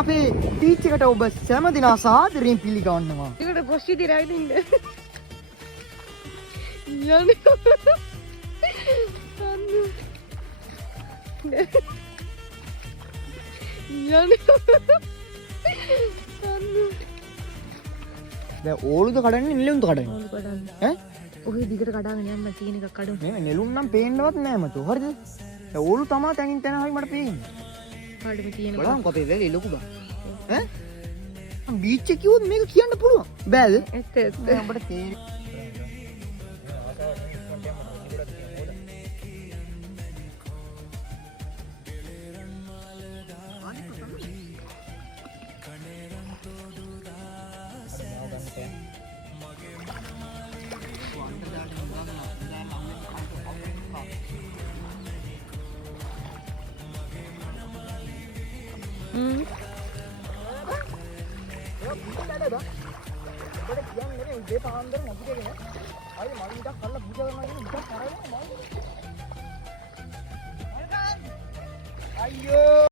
අපේ බීච් එකට ඔබ සෑම දිනා සාදරයෙන් පිළිගන්නවා. ඒකට පොස්ටි දිරාවිද ඉන්න. යන්නේ. දැන් ඕලුද කඩන්නේ නෙළුම්ද කඩන්නේ? ඕලු කඩන්නේ. ඈ? ඔහේ දිගට කඩාගෙන යන්න තියෙන එකක් කඩමු. නේ නෙළුම් නම් පේන්නවත් නෑ මචෝ. හරිද? දැන් ඕලු තමයි තනින් තන හරි මට පේන්නේ. කඩමු තියෙන. බලන්න අපේ වැලේ ලොකු බා. ඈ? බීච් එක කිව්වොත් මේක කියන්න පුළුවන්. බෑද? ඇත්ත දැන් අපිට තේරෙන්නේ අයියෝ